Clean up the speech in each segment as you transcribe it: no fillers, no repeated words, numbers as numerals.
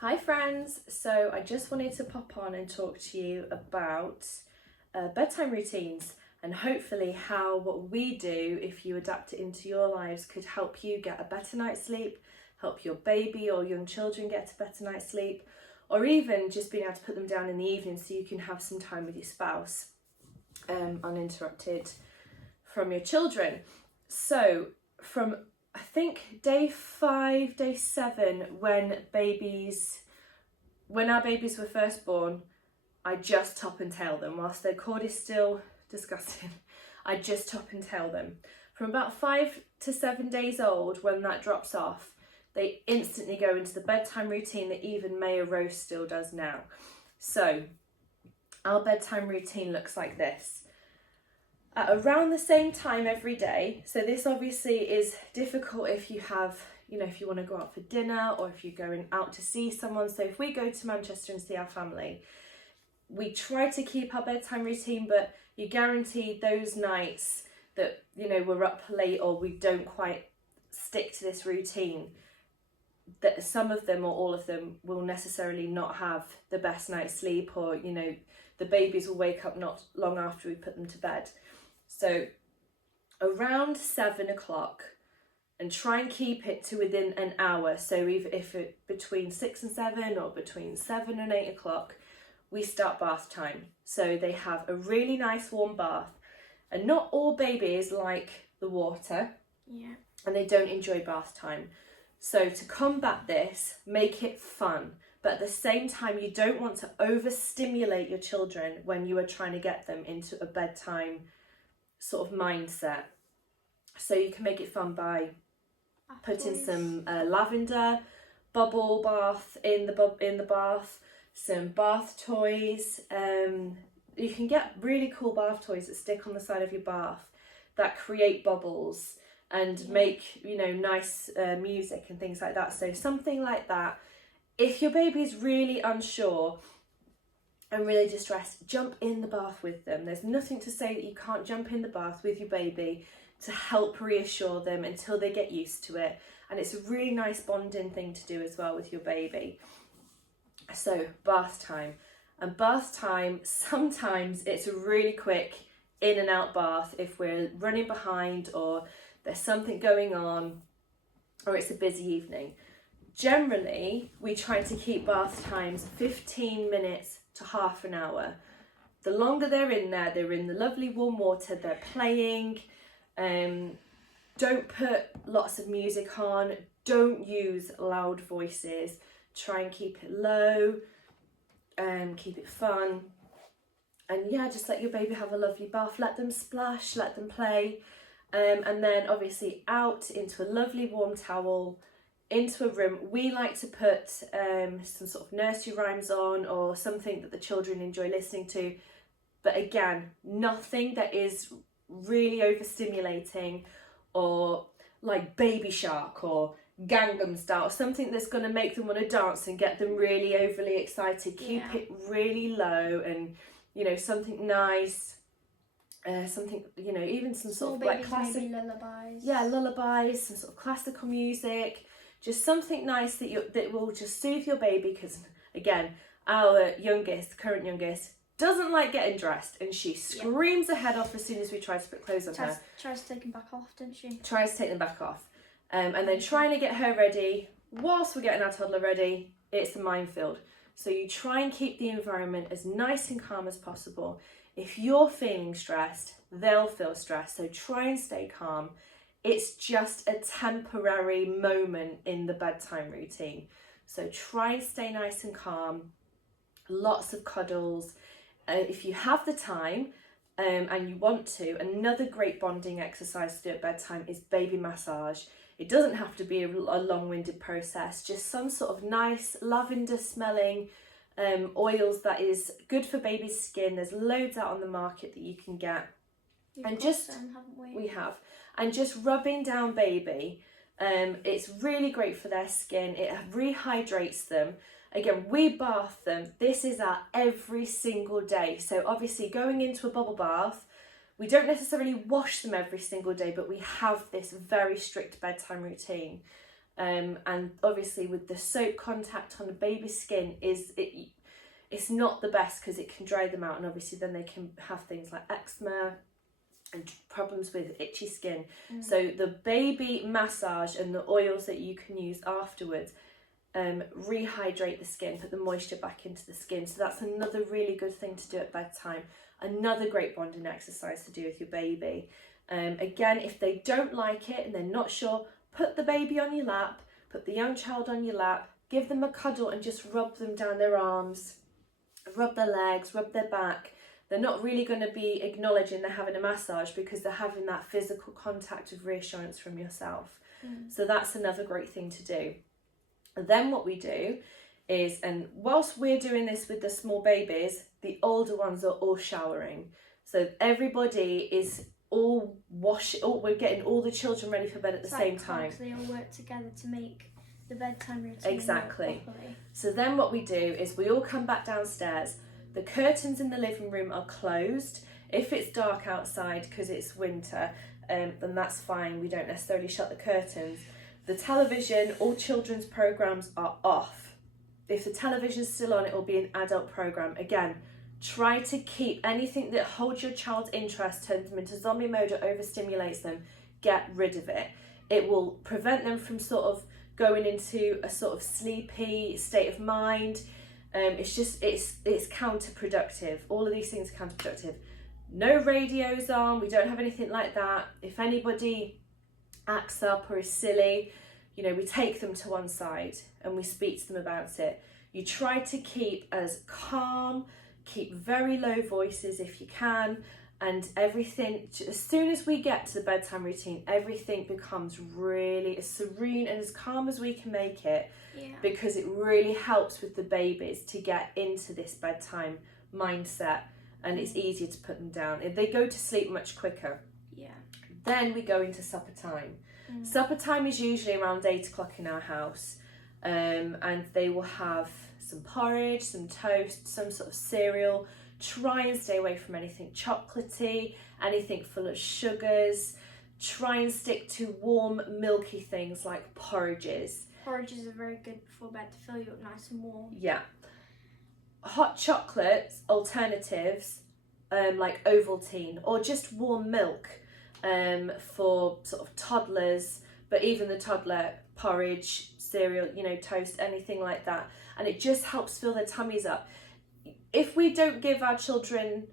Hi friends, so I just wanted to pop on and talk to you about bedtime routines and hopefully how what we do, if you adapt it into your lives, could help you get a better night's sleep, help your baby or young children get a better night's sleep, or even just being able to put them down in the evening so you can have some time with your spouse uninterrupted from your children. So from I think day 5, day 7, when our babies were first born, I just top and tail them. Whilst their cord is still disgusting, I just top and tail them. From about 5 to 7 days old, when that drops off, they instantly go into the bedtime routine that even Maya Rose still does now. So our bedtime routine looks like this. At around the same time every day. So this obviously is difficult if you have, if you want to go out for dinner or if you're going out to see someone. So if we go to Manchester and see our family, we try to keep our bedtime routine, but you guarantee those nights that, we're up late or we don't quite stick to this routine, that some of them or all of them will necessarily not have the best night's sleep, or, the babies will wake up not long after we put them to bed. So around 7 o'clock, and try and keep it to within an hour. So if it between 6 and 7 or between 7 and 8 o'clock, we start bath time. So they have a really nice warm bath. And not all babies like the water. Yeah. And they don't enjoy bath time. So to combat this, make it fun. But at the same time, you don't want to overstimulate your children when you are trying to get them into a bedtime sort of mindset. So you can make it fun by putting some lavender bubble bath in the bath, some bath toys. You can get really cool bath toys that stick on the side of your bath that create bubbles and make nice music and things like that. So something like that. If your baby's really unsure and really distressed, jump in the bath with them. There's nothing to say that you can't jump in the bath with your baby to help reassure them until they get used to it. And it's a really nice bonding thing to do as well with your baby. So bath time. And bath time, sometimes it's a really quick in and out bath if we're running behind or there's something going on or it's a busy evening. Generally, we try to keep bath times 15 minutes to half an hour. The longer they're in there, they're in the lovely warm water, they're playing. Don't put lots of music on. Don't use loud voices. Try and keep it low. Keep it fun. And just let your baby have a lovely bath. Let them splash, let them play. And then obviously out into a lovely warm towel, into a room. We like to put some sort of nursery rhymes on or something that the children enjoy listening to. But again, nothing that is really overstimulating or like Baby Shark or Gangnam Style, something that's going to make them want to dance and get them really overly excited. Keep it really low and, something nice. Something, even some sort of like classic. Maybe lullabies. Yeah, lullabies, some sort of classical music. Just something nice that will just soothe your baby, because again, our current youngest, doesn't like getting dressed and she screams her head off as soon as we try to put clothes on her. Tries to take them back off, doesn't she? Tries to take them back off. And then trying to get her ready, whilst we're getting our toddler ready, it's a minefield. So you try and keep the environment as nice and calm as possible. If you're feeling stressed, they'll feel stressed. So try and stay calm. It's just a temporary moment in the bedtime routine. So try and stay nice and calm. Lots of cuddles. If you have the time and you want to, another great bonding exercise to do at bedtime is baby massage. It doesn't have to be a long-winded process, just some sort of nice lavender smelling oils that is good for baby's skin. There's loads out on the market that you can get. We have. And just rubbing down baby, it's really great for their skin. It rehydrates them. Again, we bath them. This is our every single day. So obviously going into a bubble bath, we don't necessarily wash them every single day, but we have this very strict bedtime routine. And obviously with the soap contact on a baby's skin it's not the best because it can dry them out, and obviously then they can have things like eczema and problems with itchy skin. So the baby massage and the oils that you can use afterwards rehydrate the skin, put the moisture back into the skin. So that's another really good thing to do at bedtime. Another great bonding exercise to do with your baby. Again, if they don't like it and they're not sure, put the baby on your lap, put the young child on your lap, give them a cuddle and just rub them down their arms, rub their legs, rub their back. They're not really going to be acknowledging they're having a massage because they're having that physical contact of reassurance from yourself. So that's another great thing to do. And then what we do is, and whilst we're doing this with the small babies, the older ones are all showering. So everybody is all we're getting all the children ready for bed at the same time. They all work together to make the bedtime routine Exactly. work properly. So then what we do is we all come back downstairs. The curtains in the living room are closed. If it's dark outside because it's winter, then that's fine. We don't necessarily shut the curtains. The television, all children's programs are off. If the television's still on, it will be an adult program. Again, try to keep anything that holds your child's interest, turns them into zombie mode or overstimulates them, get rid of it. It will prevent them from sort of going into a sort of sleepy state of mind. It's counterproductive. All of these things are counterproductive. No radios on, we don't have anything like that. If anybody acts up or is silly, we take them to one side and we speak to them about it. You try to keep as calm, keep very low voices if you can, and everything, as soon as we get to the bedtime routine, everything becomes really as serene and as calm as we can make it, because it really helps with the babies to get into this bedtime mindset, and it's easier to put them down. They go to sleep much quicker. Then we go into supper time. Supper time is usually around 8 o'clock in our house, and they will have some porridge, some toast, some sort of cereal. Try and stay away from anything chocolatey, anything full of sugars. Try and stick to warm, milky things like porridges. Porridges are very good before bed to fill you up nice and warm. Yeah. Hot chocolates, alternatives, like Ovaltine, or just warm milk for sort of toddlers, but even the toddler, porridge, cereal, toast, anything like that. And it just helps fill their tummies up. If we don't give our children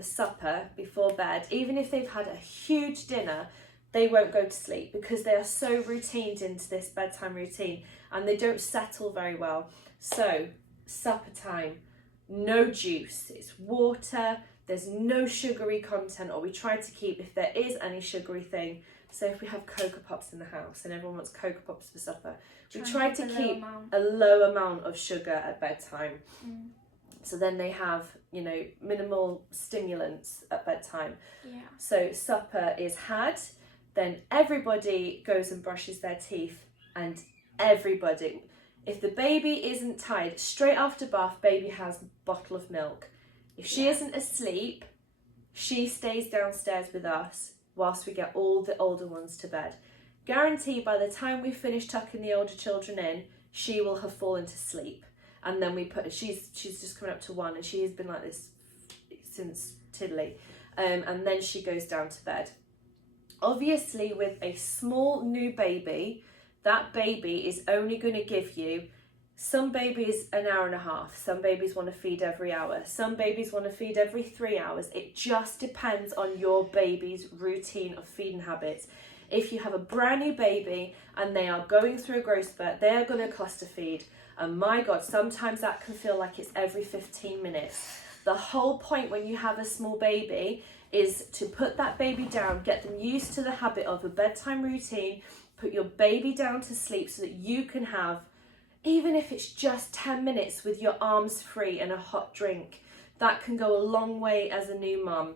supper before bed, even if they've had a huge dinner, they won't go to sleep because they are so routined into this bedtime routine and they don't settle very well. So, supper time, no juice, it's water, there's no sugary content, or we try to keep, if there is any sugary thing, so if we have Cocoa Pops in the house and everyone wants Cocoa Pops for supper, we try to keep a low amount of sugar at bedtime. So then they have, minimal stimulants at bedtime. So supper is had, then everybody goes and brushes their teeth, and everybody, if the baby isn't tired, straight after bath, baby has a bottle of milk. If she isn't asleep, she stays downstairs with us whilst we get all the older ones to bed. Guarantee by the time we finish tucking the older children in, she will have fallen to sleep. And then she's just coming up to 1, and she has been like this since tiddly. And then she goes down to bed. Obviously, with a small new baby, that baby is only going to give you, some babies an hour and a half, some babies want to feed every hour, some babies want to feed every 3 hours. It just depends on your baby's routine of feeding habits. If you have a brand new baby and they are going through a growth spurt, they are going to cluster feed. And my God, sometimes that can feel like it's every 15 minutes. The whole point when you have a small baby is to put that baby down, get them used to the habit of a bedtime routine, put your baby down to sleep so that you can have, even if it's just 10 minutes with your arms free and a hot drink, that can go a long way as a new mum,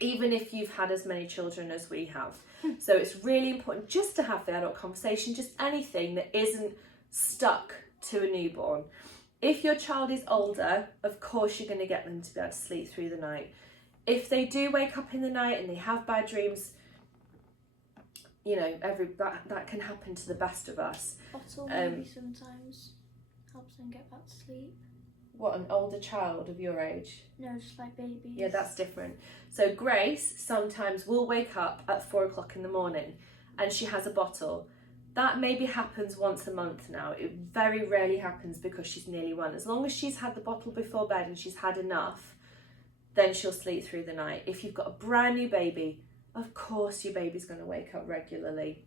even if you've had as many children as we have. So it's really important just to have the adult conversation, just anything that isn't stuck to a newborn. If your child is older, of course you're going to get them to be able to sleep through the night. If they do wake up in the night and they have bad dreams, you know, that can happen to the best of us. Bottle maybe sometimes helps them get back to sleep. What, an older child of your age? No, just like babies. Yeah, that's different. So Grace sometimes will wake up at 4 o'clock in the morning and she has a bottle. That maybe happens once a month now. It very rarely happens because she's nearly 1. As long as she's had the bottle before bed and she's had enough, then she'll sleep through the night. If you've got a brand new baby, of course your baby's going to wake up regularly.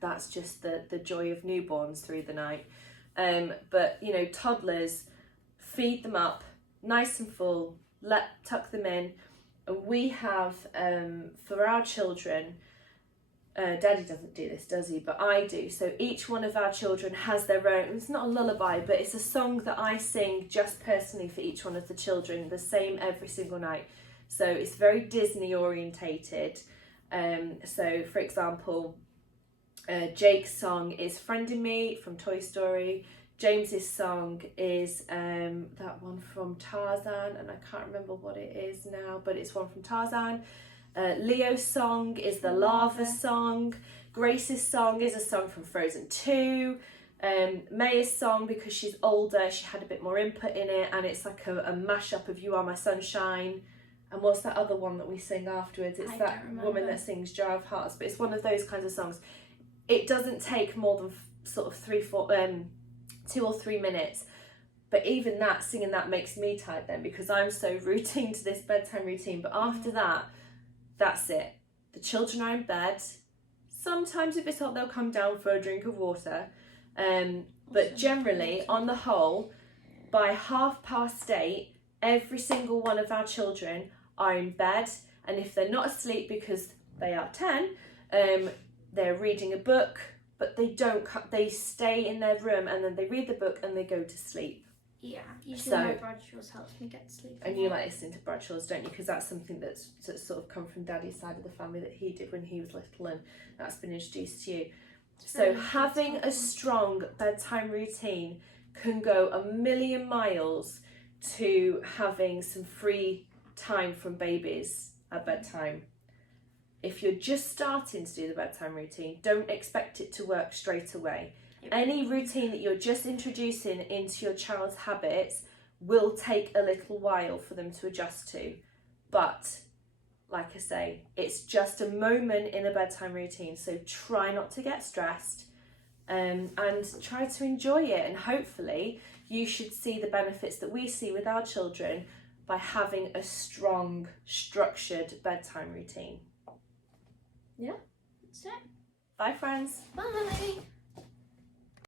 That's just the joy of newborns through the night. But, you know, toddlers, feed them up nice and full, tuck them in. And we have, for our children, Daddy doesn't do this, does he? But I do. So each one of our children has their own, it's not a lullaby, but it's a song that I sing just personally for each one of the children, the same every single night. So it's very Disney orientated. So for example, Jake's song is Friend in Me from Toy Story. James's song is that one from Tarzan, and I can't remember what it is now, but it's one from Tarzan. Leo's song is the Lava song. Grace's song is a song from Frozen 2. Maya's song, because she's older, she had a bit more input in it, and it's like a mashup of You Are My Sunshine. And what's that other one that we sing afterwards? It's that woman that sings Jar of Hearts, but it's one of those kinds of songs. It doesn't take more than sort of 2 or 3 minutes. But even that, singing that makes me tired then, because I'm so routine to this bedtime routine. But after that, that's it. The children are in bed. Sometimes if it's hot, they'll come down for a drink of water. But generally, on the whole, by 8:30, every single one of our children are in bed. And if they're not asleep because they are 10, they're reading a book, but they stay in their room and then they read the book and they go to sleep. Yeah, usually my Bradshaw's helps me get to sleep. And you like listening to Bradshaw's, don't you? Because that's something that's sort of come from Daddy's side of the family that he did when he was little, and that's been introduced to you. So having a strong bedtime routine can go a million miles to having some free time from babies at bedtime. If you're just starting to do the bedtime routine, don't expect it to work straight away. Any routine that you're just introducing into your child's habits will take a little while for them to adjust to. But, like I say, it's just a moment in a bedtime routine, so try not to get stressed and try to enjoy it. And hopefully you should see the benefits that we see with our children by having a strong, structured bedtime routine. Yeah? That's it. Bye, friends. Bye.